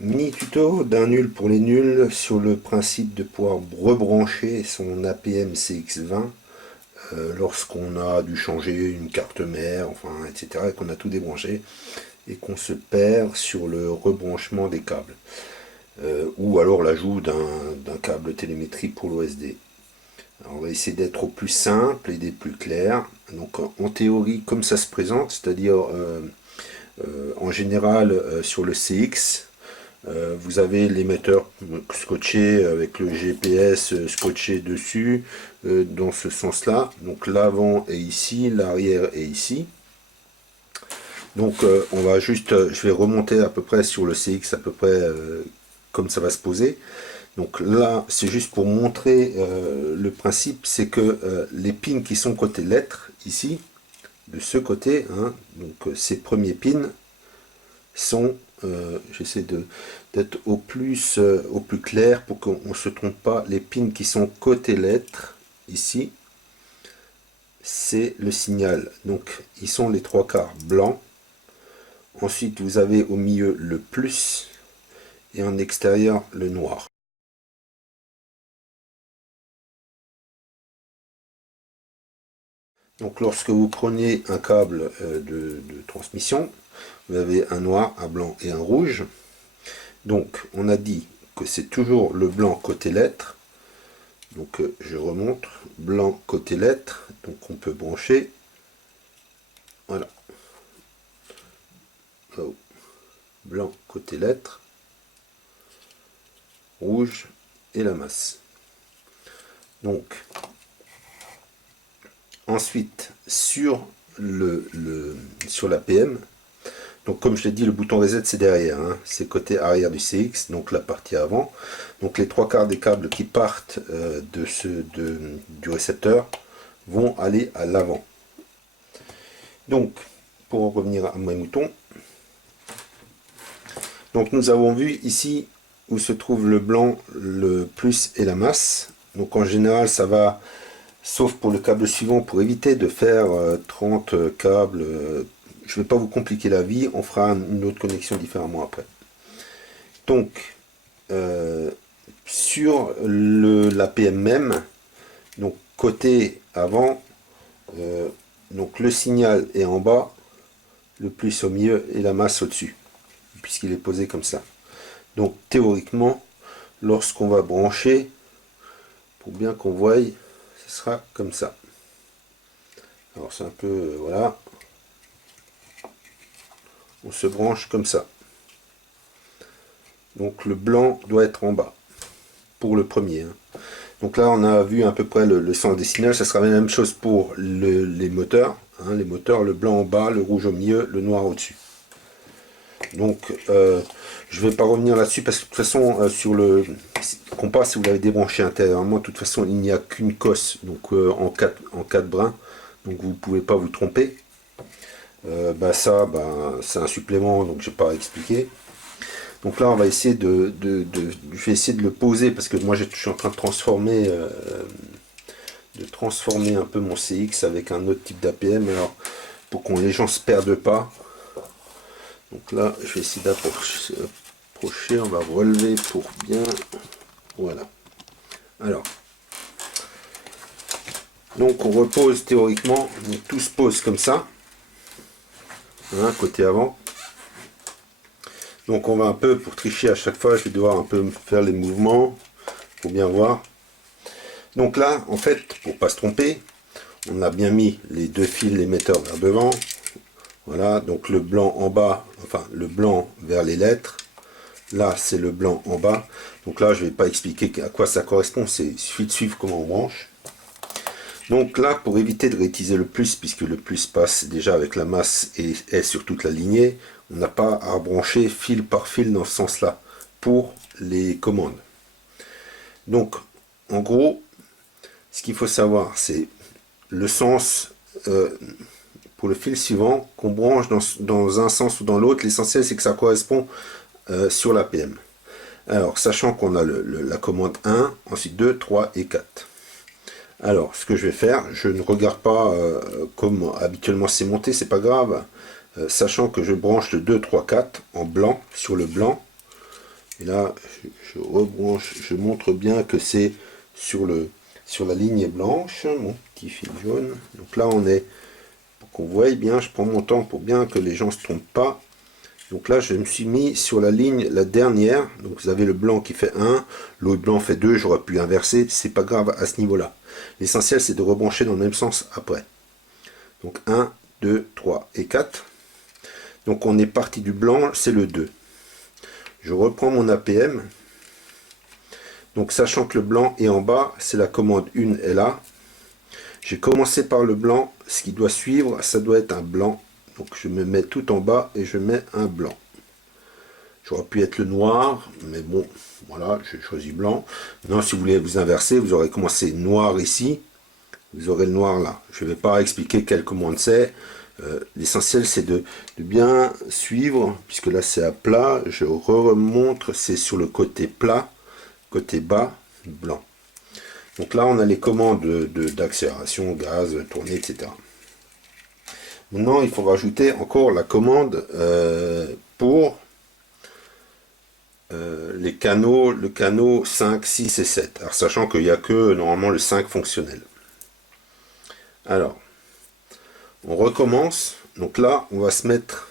Mini tuto d'un nul pour les nuls sur le principe de pouvoir rebrancher son APM CX20 lorsqu'on a dû changer une carte mère, enfin, etc. et qu'on a tout débranché et qu'on se perd sur le rebranchement des câbles. Ou alors l'ajout d'un câble télémétrie pour l'OSD. On va essayer d'être au plus simple et des plus clairs. Donc en théorie, comme ça se présente, c'est-à-dire en général sur le CX, vous avez l'émetteur scotché avec le GPS scotché dessus dans ce sens là. Donc l'avant est ici, l'arrière est ici. Donc on va juste, je vais remonter à peu près sur le CX à peu près comme ça va se poser. Donc là c'est juste pour montrer le principe, c'est que les pins qui sont côté lettres ici, de ce côté, hein, donc ces premiers pins sont, j'essaie d'être au plus clair pour qu'on ne se trompe pas, les pins qui sont côté lettres, ici, c'est le signal. Donc ils sont les trois quarts blancs. Ensuite vous avez au milieu le plus et en extérieur le noir. Donc lorsque vous prenez un câble de transmission, vous avez un noir, un blanc et un rouge. Donc on a dit que c'est toujours le blanc côté lettre. Donc je remonte, blanc côté lettre, donc on peut brancher. Voilà. Oh. Blanc côté lettre, rouge et la masse. Donc ensuite sur sur la PM, donc comme je l'ai dit, le bouton reset c'est derrière, hein, c'est côté arrière du CX, donc la partie avant. Donc les trois quarts des câbles qui partent du récepteur vont aller à l'avant. Donc pour en revenir à mes moutons, donc nous avons vu ici où se trouve le blanc, le plus et la masse. Donc en général ça va, sauf pour le câble suivant, pour éviter de faire 30 câbles, je ne vais pas vous compliquer la vie, on fera une autre connexion différemment après. Donc sur la PM même, donc côté avant, donc le signal est en bas, le plus au milieu et la masse au-dessus, puisqu'il est posé comme ça. Donc théoriquement, lorsqu'on va brancher, pour bien qu'on voie, ce sera comme ça. Alors c'est un peu, voilà, on se branche comme ça. Donc le blanc doit être en bas, pour le premier. Hein. Donc là on a vu à peu près le sens des signaux, ça sera la même chose pour les moteurs. Hein, les moteurs, le blanc en bas, le rouge au milieu, le noir au-dessus. Donc je ne vais pas revenir là-dessus parce que de toute façon sur le compas, si vous l'avez débranché intérieurement, de toute façon il n'y a qu'une cosse, donc en 4 brins, donc vous ne pouvez pas vous tromper. C'est un supplément, donc je n'ai pas expliqué. Donc là on va essayer je vais essayer de le poser parce que moi je suis en train de transformer un peu mon CX avec un autre type d'APM, alors pour que les gens se perdent pas. Donc là, je vais essayer d'approcher, on va relever pour bien, voilà. Alors, donc on repose théoriquement, donc tout se pose comme ça, hein, côté avant. Donc on va un peu, pour tricher à chaque fois, je vais devoir un peu faire les mouvements, pour bien voir. Donc là, en fait, pour pas se tromper, on a bien mis les deux fils l'émetteur vers devant. Voilà, donc le blanc en bas, enfin le blanc vers les lettres. Là, c'est le blanc en bas. Donc là, je ne vais pas expliquer à quoi ça correspond. Il suffit de suivre comment on branche. Donc là, pour éviter de réutiliser le plus, puisque le plus passe déjà avec la masse et est sur toute la lignée, on n'a pas à brancher fil par fil dans ce sens-là pour les commandes. Donc, en gros, ce qu'il faut savoir, c'est le sens pour le fil suivant qu'on branche dans un sens ou dans l'autre. L'essentiel, c'est que ça correspond sur la PM. Alors, sachant qu'on a la commande 1, ensuite 2, 3 et 4. Alors, ce que je vais faire, je ne regarde pas comme habituellement c'est monté, c'est pas grave. Sachant que je branche le 2, 3, 4 en blanc sur le blanc. Et là, je rebranche, je montre bien que c'est sur la ligne blanche, mon petit fil jaune. Donc là, on est, pour qu'on voie bien, je prends mon temps pour bien que les gens ne se trompent pas. Donc là, je me suis mis sur la ligne, la dernière. Donc vous avez le blanc qui fait 1, l'autre blanc fait 2, j'aurais pu inverser, c'est pas grave à ce niveau-là. L'essentiel, c'est de rebrancher dans le même sens après. Donc 1, 2, 3 et 4. Donc on est parti du blanc, c'est le 2. Je reprends mon APM. Donc sachant que le blanc est en bas, c'est la commande 1 est là. J'ai commencé par le blanc, ce qui doit suivre, ça doit être un blanc. Donc je me mets tout en bas et je mets un blanc. J'aurais pu être le noir, mais bon, voilà, j'ai choisi blanc. Maintenant, si vous voulez vous inverser, vous aurez commencé noir ici, vous aurez le noir là. Je ne vais pas expliquer quelle commande c'est. L'essentiel, c'est de bien suivre, puisque là, c'est à plat. Je remontre, c'est sur le côté plat, côté bas, blanc. Donc là, on a les commandes d'accélération, gaz, tournée, etc. Maintenant, il faut rajouter encore la commande pour les canaux, le canot 5, 6 et 7. Alors, sachant qu'il n'y a que normalement le 5 fonctionnel. Alors, on recommence. Donc là, on va se mettre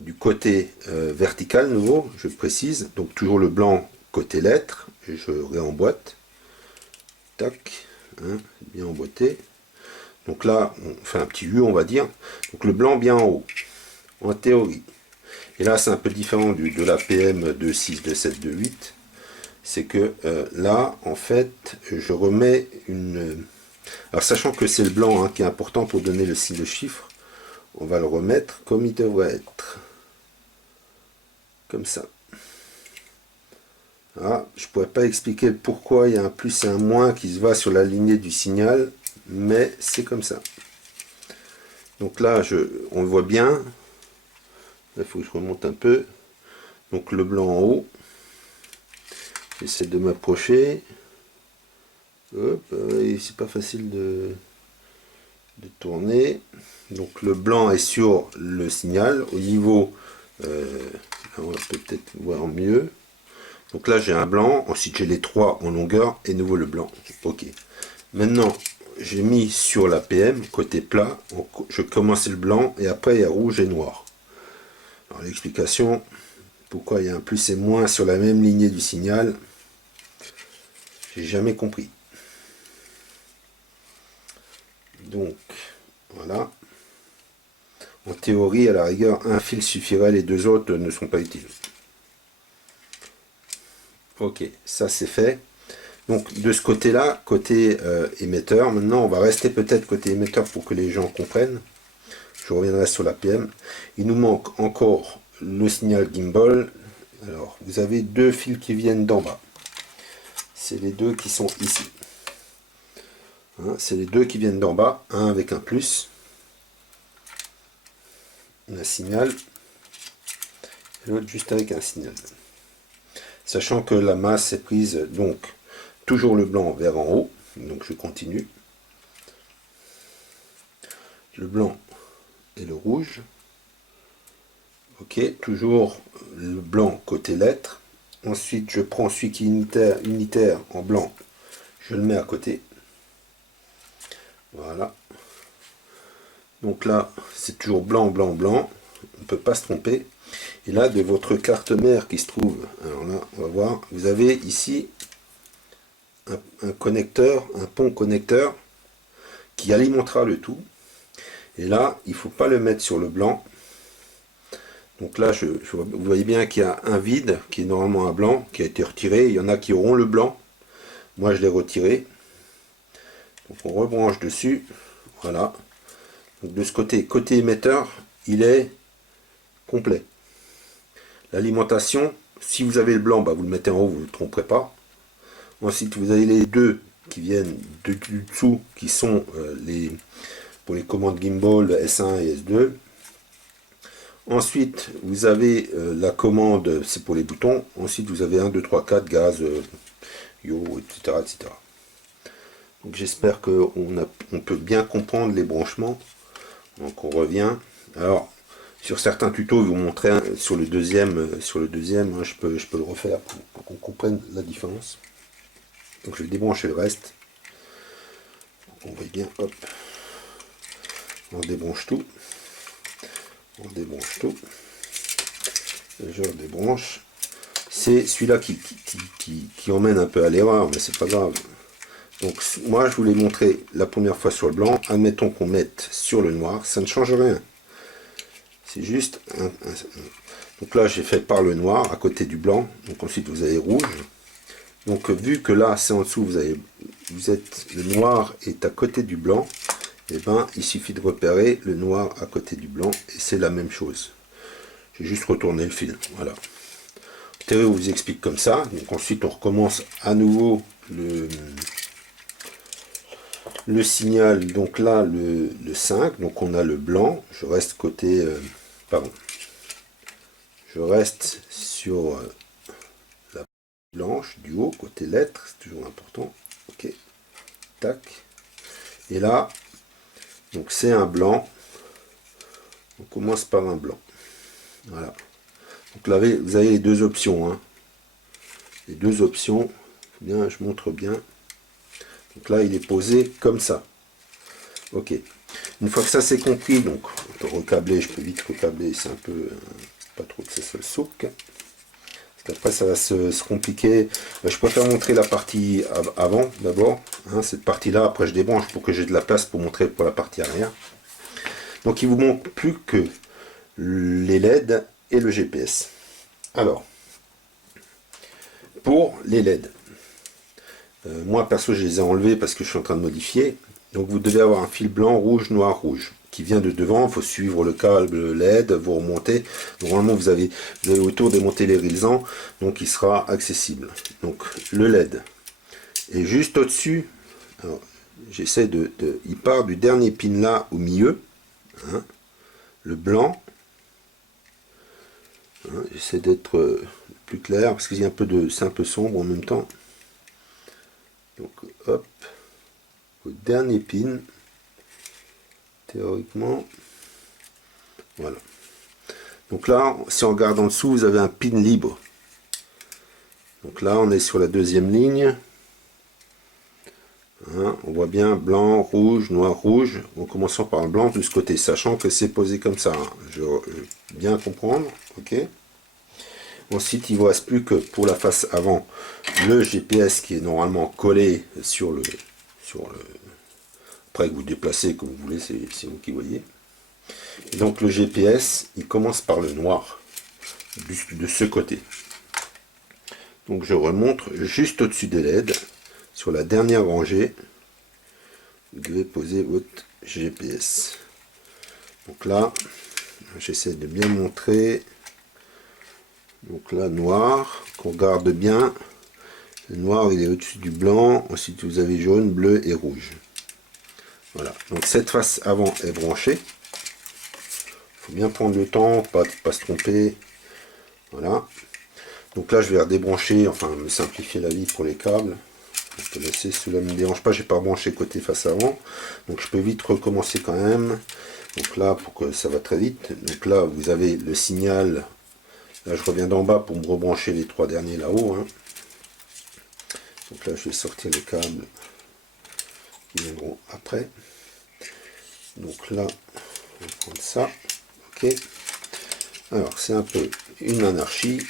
du côté vertical nouveau, je précise. Donc toujours le blanc côté lettres. Et je réemboîte. Tac, hein, bien emboîté. Donc là, on fait un petit U, on va dire. Donc le blanc bien en haut, en théorie. Et là, c'est un peu différent de la PM 2.6, 2.7, 2.8. C'est que là, en fait, je remets une... Alors, sachant que c'est le blanc hein, qui est important pour donner le signe de chiffre, on va le remettre comme il devrait être. Comme ça. Ah, je ne pourrais pas expliquer pourquoi il y a un plus et un moins qui se va sur la lignée du signal, mais c'est comme ça. Donc là, on le voit bien. Il faut que je remonte un peu. Donc le blanc en haut. J'essaie de m'approcher. Hop, c'est pas facile de tourner. Donc le blanc est sur le signal. Au niveau, on va peut-être voir mieux. Donc là j'ai un blanc, ensuite j'ai les trois en longueur et nouveau le blanc. Ok. Maintenant j'ai mis sur la PM, côté plat, je commence le blanc et après il y a rouge et noir. Alors l'explication, pourquoi il y a un plus et moins sur la même lignée du signal, j'ai jamais compris. Donc voilà. En théorie, à la rigueur, un fil suffirait, les deux autres ne sont pas utiles. Ok, ça c'est fait. Donc de ce côté-là, côté émetteur, maintenant on va rester peut-être côté émetteur pour que les gens comprennent. Je reviendrai sur la PM. Il nous manque encore le signal gimbal. Alors vous avez deux fils qui viennent d'en bas. C'est les deux qui sont ici. Hein, c'est les deux qui viennent d'en bas, un avec un plus, un signal, et l'autre juste avec un signal. Sachant que la masse est prise donc toujours le blanc vers en haut, donc je continue. Le blanc et le rouge. Ok, toujours le blanc côté lettres. Ensuite, je prends celui qui est unitaire en blanc, je le mets à côté. Voilà. Donc là, c'est toujours blanc, blanc, blanc. On ne peut pas se tromper. Et là, de votre carte mère qui se trouve, alors là, on va voir, vous avez ici un connecteur, un pont connecteur qui alimentera le tout. Et là, il ne faut pas le mettre sur le blanc. Donc là, vous voyez bien qu'il y a un vide, qui est normalement un blanc, qui a été retiré. Il y en a qui auront le blanc. Moi, je l'ai retiré. Donc on rebranche dessus. Voilà. Donc de ce côté émetteur, il est complet. L'alimentation, si vous avez le blanc, bah vous le mettez en haut, vous ne vous tromperez pas. Ensuite, vous avez les deux qui viennent du dessous, qui sont pour les commandes gimbal S1 et S2. Ensuite, vous avez la commande, c'est pour les boutons. Ensuite, vous avez 1, 2, 3, 4, gaz, yo, etc. etc. Donc j'espère qu'on peut bien comprendre les branchements. Donc on revient. Alors, Sur certains tutos, ils vous montrer sur le deuxième, hein, je peux le refaire pour qu'on comprenne la différence. Donc je vais débrancher le reste. On voit bien, hop, on débranche tout. On débranche tout. Je débranche. C'est celui-là qui emmène un peu à l'erreur, mais c'est pas grave. Donc moi je vous l'ai montré la première fois sur le blanc. Admettons qu'on mette sur le noir, ça ne change rien. C'est juste donc là j'ai fait par le noir à côté du blanc. Donc ensuite vous avez rouge. Donc vu que là c'est en dessous, le noir est à côté du blanc, et ben il suffit de repérer le noir à côté du blanc et c'est la même chose. J'ai juste retourné le fil. Voilà. Théorie vous explique comme ça. Donc ensuite on recommence à nouveau le signal. Donc là le 5. Donc on a le blanc. Je reste côté pardon. Je reste sur la blanche du haut, côté lettre, c'est toujours important. Ok. Tac. Et là, donc c'est un blanc. On commence par un blanc. Voilà. Donc là, vous avez les deux options. Hein. Les deux options. Bien, je montre bien. Donc là, il est posé comme ça. Ok. Une fois que ça c'est compris, donc on peut recabler, je peux vite recabler, c'est un peu pas trop que ça se souk. Parce qu'après ça va se compliquer. Je préfère montrer la partie avant d'abord. Hein, cette partie-là, après je débranche pour que j'ai de la place pour montrer pour la partie arrière. Donc il vous manque plus que les LED et le GPS. Alors, pour les LED, moi perso je les ai enlevés parce que je suis en train de modifier. Donc vous devez avoir un fil blanc, rouge, noir, rouge qui vient de devant. Il faut suivre le câble LED, vous remontez. Normalement vous avez autour démonté les raisons, donc il sera accessible. Donc le LED est juste au-dessus. J'essaie il part du dernier pin là au milieu. Hein, le blanc. Hein, j'essaie d'être plus clair parce qu'il y a un peu c'est un peu sombre en même temps. Donc hop, au dernier pin, théoriquement, voilà. Donc là, si on regarde en dessous, vous avez un pin libre. Donc là, on est sur la deuxième ligne. Hein, on voit bien blanc, rouge, noir, rouge, en commençant par le blanc de ce côté, sachant que c'est posé comme ça. Hein. Je bien comprendre, ok. Ensuite, il ne vous reste plus que pour la face avant, le GPS qui est normalement collé sur le après que vous déplacez comme vous voulez, c'est vous qui voyez. Et donc le GPS, il commence par le noir, de ce côté. Donc je remontre juste au-dessus des LED, sur la dernière rangée, vous devez poser votre GPS. Donc là, j'essaie de bien montrer. Donc là, noir, qu'on regarde bien. Le noir, il est au-dessus du blanc. Ensuite, vous avez jaune, bleu et rouge. Voilà. Donc cette face avant est branchée. Il faut bien prendre le temps, pas se tromper. Voilà. Donc là, je vais redébrancher, enfin me simplifier la vie pour les câbles. Je peux laisser, cela ne me dérange pas, j'ai pas branché côté face avant. Donc je peux vite recommencer quand même. Donc là, pour que ça va très vite. Donc là, vous avez le signal. Là, je reviens d'en bas pour me rebrancher les trois derniers là-haut. Hein. Donc là, je vais sortir les câbles qui viendront après. Donc là, on va prendre ça. Ok. Alors, c'est un peu une anarchie.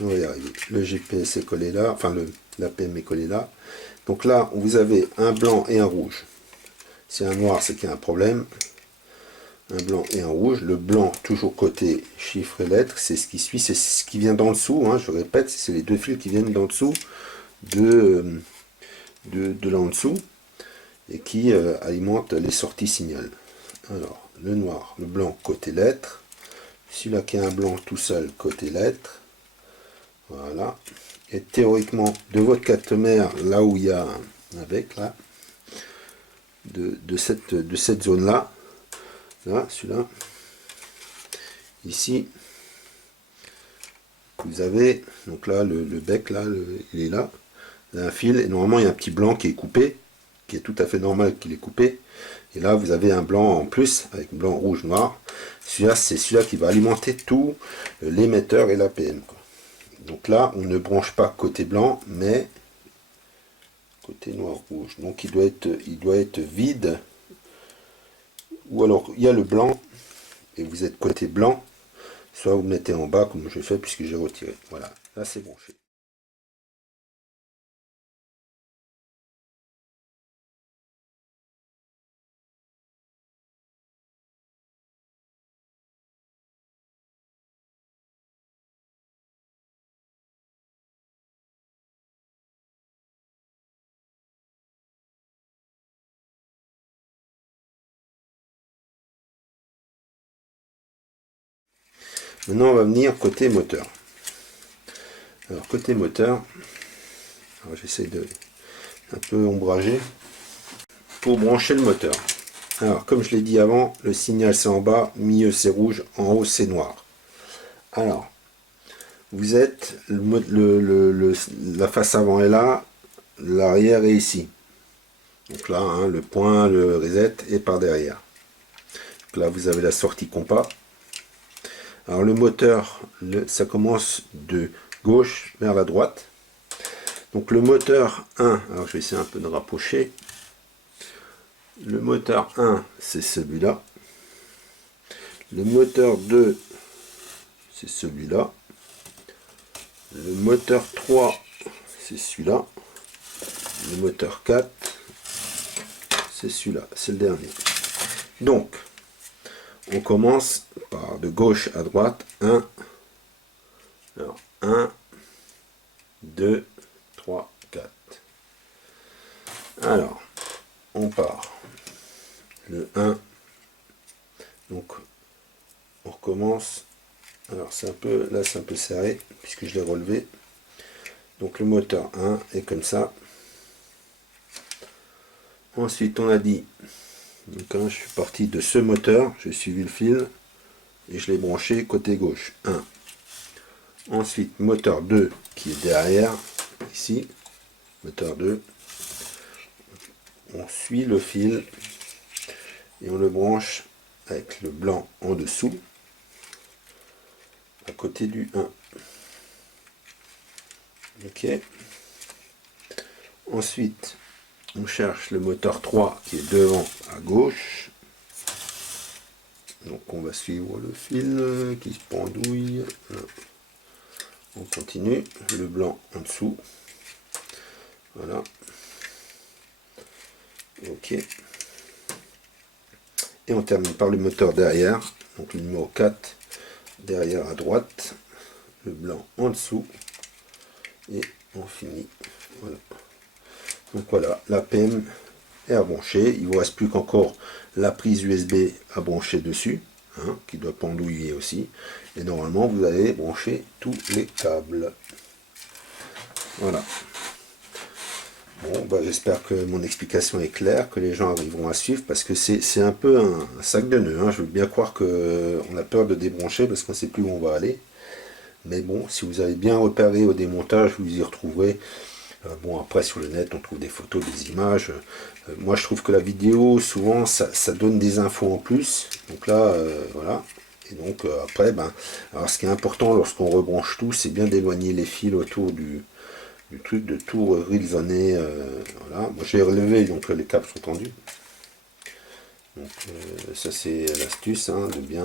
On va y arriver. Le GPS est collé là. Enfin, l'APM est collé là. Donc là, vous avez un blanc et un rouge. Si un noir, c'est qu'il y a un problème. Un blanc et un rouge. Le blanc, toujours côté chiffres et lettres. C'est ce qui suit. C'est ce qui vient d'en dessous. Hein, je répète, c'est les deux fils qui viennent d'en dessous. De là en dessous. Et qui alimentent les sorties signal. Alors, le noir, le blanc côté lettres. Celui-là qui a un blanc tout seul côté lettres. Voilà. Et théoriquement, de votre carte mère, là où il y a un bec, là, de cette zone-là, là, celui-là, ici, vous avez, donc là, le bec, là, il est là, il y a un fil, et normalement, il y a un petit blanc qui est coupé, qui est tout à fait normal qu'il est coupé. Et là, vous avez un blanc en plus, avec blanc, rouge, noir. Celui-là, c'est celui-là qui va alimenter tout l'émetteur et l'APM. Donc là, on ne branche pas côté blanc, mais côté noir-rouge. Donc il doit être vide. Ou alors, il y a le blanc, et vous êtes côté blanc. Soit vous mettez en bas, comme je fais, puisque j'ai retiré. Voilà, là c'est branché. Maintenant, on va venir côté moteur. Alors, côté moteur, j'essaie de un peu ombrager pour brancher le moteur. Alors, comme je l'ai dit avant, le signal c'est en bas, milieu c'est rouge, en haut c'est noir. Alors, vous êtes, la face avant est là, l'arrière est ici. Donc là, hein, le point, le reset est par derrière. Donc là, vous avez la sortie compas. Alors le moteur, ça commence de gauche vers la droite. Donc le moteur 1, alors je vais essayer un peu de rapprocher. Le moteur 1, c'est celui-là. Le moteur 2, c'est celui-là. Le moteur 3, c'est celui-là. Le moteur 4, c'est celui-là, c'est le dernier. Donc, on commence par de gauche à droite. 1, alors 1, 2, 3, 4. Alors, on part. Le 1. Donc, on recommence. Alors, c'est un peu, là, c'est un peu serré, puisque je l'ai relevé. Donc, le moteur 1 est comme ça. Ensuite, on a dit, donc, hein, je suis parti de ce moteur, j'ai suivi le fil, et je l'ai branché côté gauche. 1. Ensuite, moteur 2 qui est derrière, ici. Moteur 2. On suit le fil et on le branche avec le blanc en dessous, à côté du 1. Ok. Ensuite, on cherche le moteur 3 qui est devant à gauche. Donc on va suivre le fil qui se pendouille. On continue. Le blanc en dessous. Voilà. Ok. Et on termine par le moteur derrière. Donc le numéro 4 derrière à droite. Le blanc en dessous. Et on finit. Voilà. Donc voilà, l'APM est à brancher. Il ne vous reste plus qu'encore la prise USB à brancher dessus, hein, qui doit pendouiller aussi. Et normalement, vous allez brancher tous les câbles. Voilà. Bon, bah, j'espère que mon explication est claire, que les gens arriveront à suivre, parce que c'est un peu un sac de nœuds. Hein. Je veux bien croire qu'on a peur de débrancher, parce qu'on ne sait plus où on va aller. Mais bon, si vous avez bien repéré au démontage, vous y retrouverez. Bon, après sur le net, on trouve des photos, des images. Moi, je trouve que la vidéo, souvent, ça donne des infos en plus. Donc là, voilà. Et donc, après, ben, alors ce qui est important lorsqu'on rebranche tout, c'est bien d'éloigner les fils autour du truc, de tout résonner. Voilà. Moi, j'ai relevé, donc les câbles sont tendus. Donc, ça, c'est l'astuce, hein, de bien.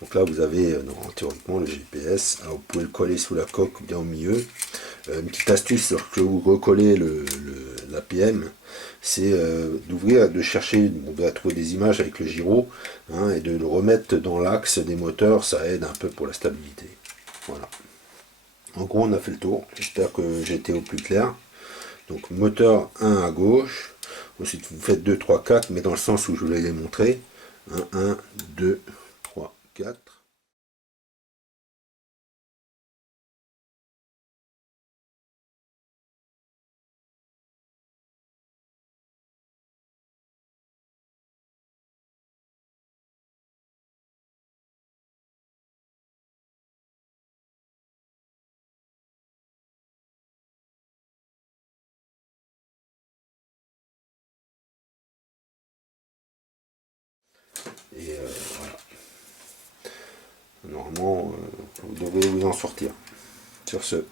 Donc là, vous avez théoriquement le GPS. Alors, vous pouvez le coller sous la coque, bien au milieu. Une petite astuce lorsque vous recollez l'APM, c'est d'ouvrir, de chercher, on va trouver des images avec le gyro, hein, et de le remettre dans l'axe des moteurs, ça aide un peu pour la stabilité. Voilà. En gros, on a fait le tour. J'espère que j'ai été au plus clair. Donc, moteur 1 à gauche. Ensuite, vous faites 2, 3, 4, mais dans le sens où je vous l'ai montré. 1, 2, 3, 4. voilà. Normalement, vous devez vous en sortir. Sur ce.